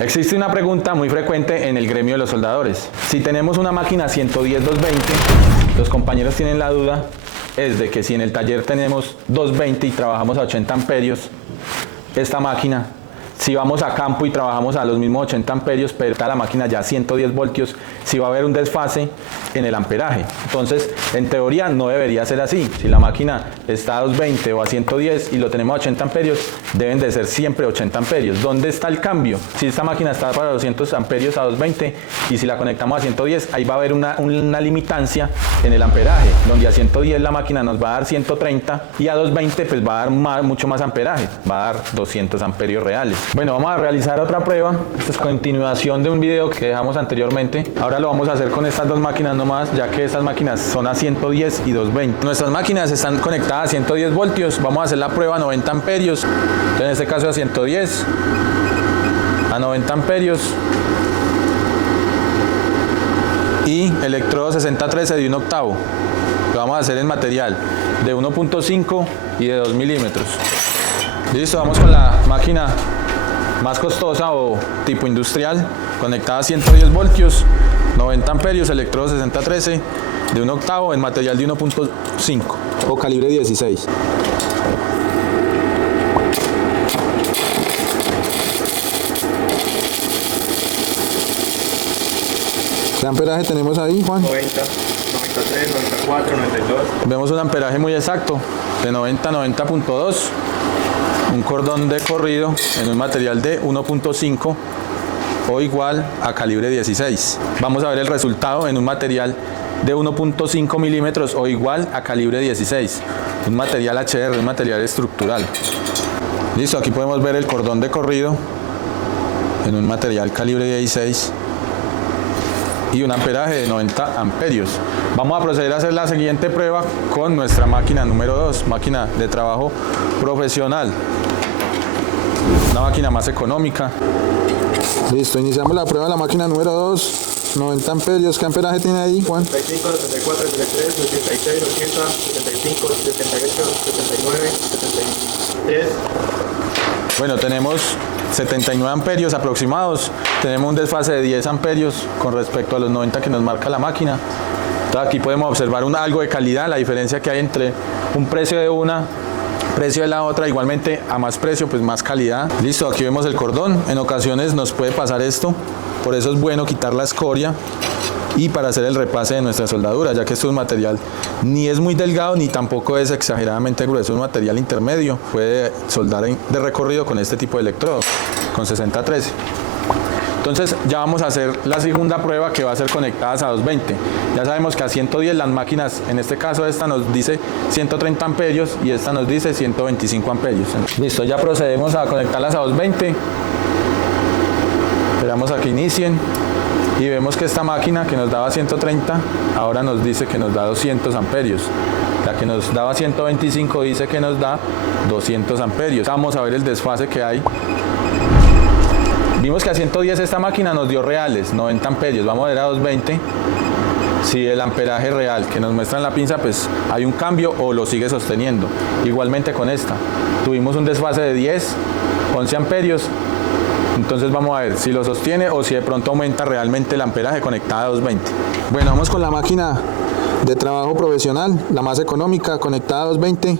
Existe una pregunta muy frecuente en el gremio de los soldadores. Si tenemos una máquina 110-220, los compañeros tienen la duda es de que si en el taller tenemos 220 y trabajamos a 80 amperios, esta máquina, si vamos a campo y trabajamos a los mismos 80 amperios, pero está la máquina ya a 110 voltios, si va a haber un desfase en el amperaje. Entonces, en teoría no debería ser así. Si la máquina está a 220 o a 110 y lo tenemos a 80 amperios, deben de ser siempre 80 amperios. ¿Dónde está el cambio? Si esta máquina está para 200 amperios a 220 y si la conectamos a 110, ahí va a haber una limitancia en el amperaje, donde a 110 la máquina nos va a dar 130 y a 220 pues va a dar mucho más amperaje, va a dar 200 amperios reales. Bueno, vamos a realizar otra prueba. Esta es continuación de un video que dejamos anteriormente. Ahora lo vamos a hacer con estas dos máquinas nomás, ya que estas máquinas son a 110 y 220. Nuestras máquinas están conectadas a 110 voltios. Vamos a hacer la prueba a 90 amperios. Entonces, en este caso a 110, a 90 amperios. Y electrodo 6013 de 1/8. Lo vamos a hacer en material de 1.5 y de 2 milímetros. Listo, vamos con la máquina más costosa o tipo industrial, conectada a 110 voltios, 90 amperios, electrodo 6013 de 1/8 en material de 1.5 o calibre 16. ¿Qué amperaje tenemos ahí, Juan? 90, 93, 94, 92. Vemos un amperaje muy exacto de 90 a 90.2. Un cordón de corrido en un material de 1.5 o igual a calibre 16. Vamos a ver el resultado en un material de 1.5 milímetros o igual a calibre 16. Un material HR, un material estructural. Listo, aquí podemos ver el cordón de corrido en un material calibre 16 y un amperaje de 90 amperios. Vamos a proceder a hacer la siguiente prueba con nuestra máquina número 2, máquina de trabajo profesional. Una máquina más económica. Listo, iniciamos la prueba de la máquina número 2, 90 amperios. ¿Qué amperaje tiene ahí, Juan? 65, 64, 63, 66, 80, 75, 78, 79, 73. Bueno, tenemos 79 amperios aproximados. Tenemos un desfase de 10 amperios con respecto a los 90 que nos marca la máquina. Entonces aquí podemos observar algo de calidad, la diferencia que hay entre un precio de una, precio de la otra, igualmente a más precio pues más calidad. Listo, aquí vemos el cordón. En ocasiones nos puede pasar esto, por eso es bueno quitar la escoria y para hacer el repase de nuestra soldadura, ya que esto es un material ni es muy delgado ni tampoco es exageradamente grueso, es un material intermedio. Puede soldar de recorrido con este tipo de electrodo, con 6013. Entonces ya vamos a hacer la segunda prueba, que va a ser conectadas a 220. Ya sabemos que a 110 las máquinas, en este caso esta nos dice 130 amperios y esta nos dice 125 amperios. Listo, ya procedemos a conectarlas a 220. Esperamos a que inicien y vemos que esta máquina que nos daba 130 ahora nos dice que nos da 200 amperios. La que nos daba 125 dice que nos da 200 amperios. Vamos a ver el desfase que hay. Vimos que a 110 esta máquina nos dio reales, 90 amperios. Vamos a ver a 220 si el amperaje real que nos muestra en la pinza pues hay un cambio o lo sigue sosteniendo. Igualmente con esta. Tuvimos un desfase de 10, 11 amperios. Entonces vamos a ver si lo sostiene o si de pronto aumenta realmente el amperaje conectada a 220. Bueno, vamos con la máquina de trabajo profesional, la más económica, conectada a 220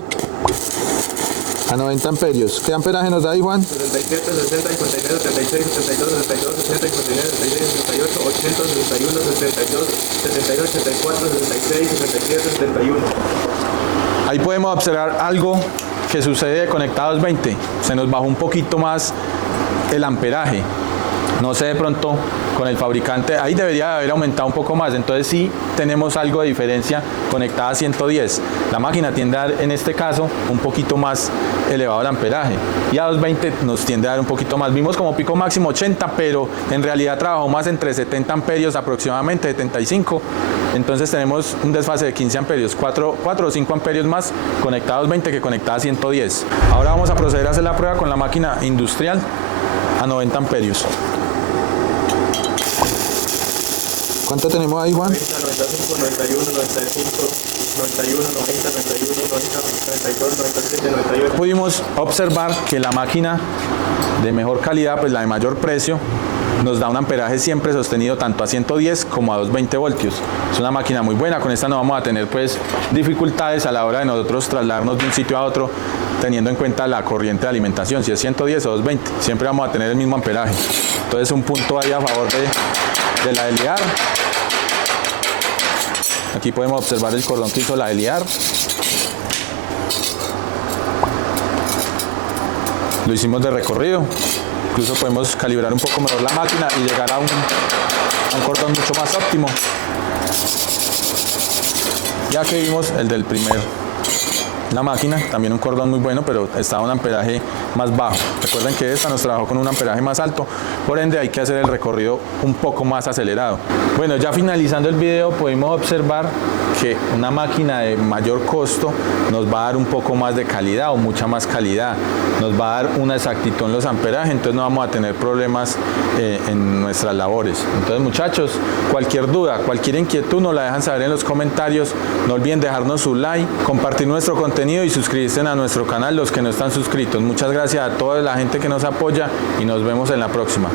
a 90 amperios. ¿Qué amperaje nos da ahí, Juan? 67, 60, 59, 76, 62, 62, 60, 59, 66, 68, 80, 61, 62, 72, 84, 66, 67, 71. Ahí podemos observar algo que sucede conectado a 220. Se nos bajó un poquito más el amperaje. No sé, de pronto con el fabricante, ahí debería haber aumentado un poco más. Entonces sí tenemos algo de diferencia conectada a 110. La máquina tiende a dar, en este caso, un poquito más elevado el amperaje. Y a 220 nos tiende a dar un poquito más. Vimos como pico máximo 80, pero en realidad trabajó más entre 70 amperios aproximadamente, 75. Entonces tenemos un desfase de 15 amperios, 4 o 5 amperios más conectada a 220 que conectada a 110. Ahora vamos a proceder a hacer la prueba con la máquina industrial a 90 amperios. ¿Cuánto tenemos ahí, Juan? 90, 95, 91, 95, 91, 90, 91, 90, 92, 97, 98. Pudimos observar que la máquina de mejor calidad, pues la de mayor precio, nos da un amperaje siempre sostenido tanto a 110 como a 220 voltios. Es una máquina muy buena, con esta no vamos a tener pues dificultades a la hora de nosotros trasladarnos de un sitio a otro, teniendo en cuenta la corriente de alimentación, si es 110 o 220, siempre vamos a tener el mismo amperaje. Entonces un punto ahí a favor de la Eliar. Aquí podemos observar el cordón que hizo la Eliar. Lo hicimos de recorrido, incluso podemos calibrar un poco mejor la máquina y llegar a un cordón mucho más óptimo. Ya que vimos el del la máquina, también un cordón muy bueno, pero estaba un amperaje más bajo. Recuerden que esta nos trabajó con un amperaje más alto, por ende hay que hacer el recorrido un poco más acelerado. Bueno, ya finalizando el video pudimos observar que una máquina de mayor costo nos va a dar un poco más de calidad o mucha más calidad, nos va a dar una exactitud en los amperajes, entonces no vamos a tener problemas en nuestras labores. Entonces muchachos, cualquier duda, cualquier inquietud nos la dejan saber en los comentarios, no olviden dejarnos su like, compartir nuestro contenido y suscribirse a nuestro canal los que no están suscritos. Muchas gracias a toda la gente que nos apoya y nos vemos en la próxima.